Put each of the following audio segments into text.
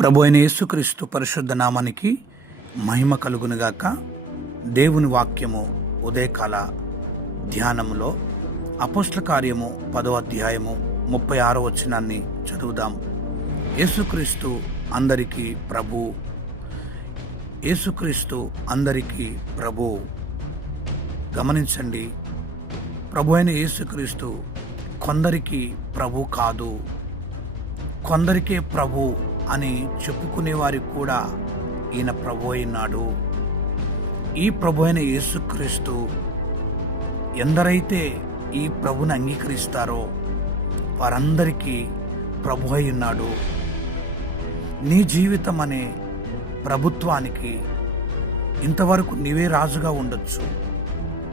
ప్రభు అయిన యేసుక్రీస్తు పరిశుద్ధ నామానికి మహిమ కలుగునుగాక. దేవుని వాక్యము ఉదయకాల ధ్యానములో అపోస్తల కార్యము 10వ అధ్యాయము 36వ వచనాన్ని చదువుదాం. యేసుక్రీస్తు అందరికీ ప్రభు. యేసుక్రీస్తు అందరికీ ప్రభు. గమనించండి, ప్రభు అయిన యేసుక్రీస్తు కొందరికి ప్రభు కాదు. కొందరికే ప్రభు అని చెప్పుకునే వారికి కూడా ఈయన ప్రభు అయినాడు. ఈ ప్రభు అయిన యేసుక్రీస్తు ఎందరైతే ఈ ప్రభుని అంగీకరిస్తారో వారందరికీ ప్రభు అయి ఉన్నాడు. నీ జీవితం అనే ప్రభుత్వానికి ఇంతవరకు నీవే రాజుగా ఉండొచ్చు,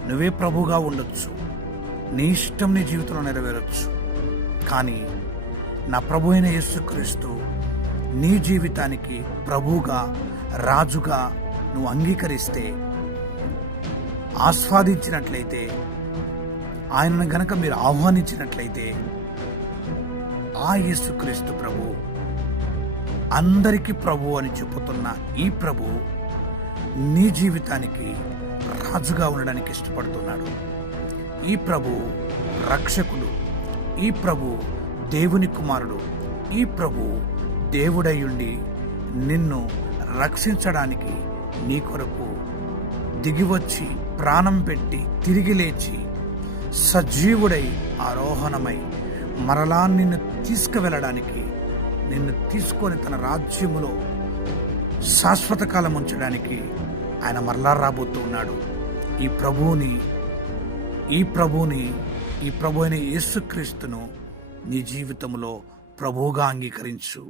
నువ్వే ప్రభుగా ఉండొచ్చు, నీ ఇష్టం నీ జీవితంలో నెరవేరొచ్చు. కానీ నా ప్రభు అయిన యేసుక్రీస్తు నీ జీవితానికి ప్రభువుగా, రాజుగా నువ్వు అంగీకరిస్తే, ఆస్వాదించినట్లయితే, ఆయనను గనక మీరు ఆహ్వానించినట్లయితే, ఆ యేసుక్రీస్తు ప్రభు, అందరికీ ప్రభు అని చెప్పుతున్న ఈ ప్రభు నీ జీవితానికి రాజుగా ఉండడానికి ఇష్టపడుతున్నాడు. ఈ ప్రభు రక్షకుడు, ఈ ప్రభు దేవుని కుమారుడు, ఈ ప్రభు దేవుడయ్యుండి నిన్ను రక్షించడానికి నీ కొరకు దిగివచ్చి ప్రాణం పెట్టి తిరిగి లేచి సజీవుడై ఆరోహణమై మరలా నిన్ను తీసుకువెళ్ళడానికి, నిన్ను తీసుకొని తన రాజ్యములో శాశ్వత కాలం ఉంచడానికి ఆయన మరలా రాబోతూ ఉన్నాడు. ఈ ప్రభు అయిన యేసుక్రీస్తును నీ జీవితంలో ప్రభువుగా అంగీకరించు.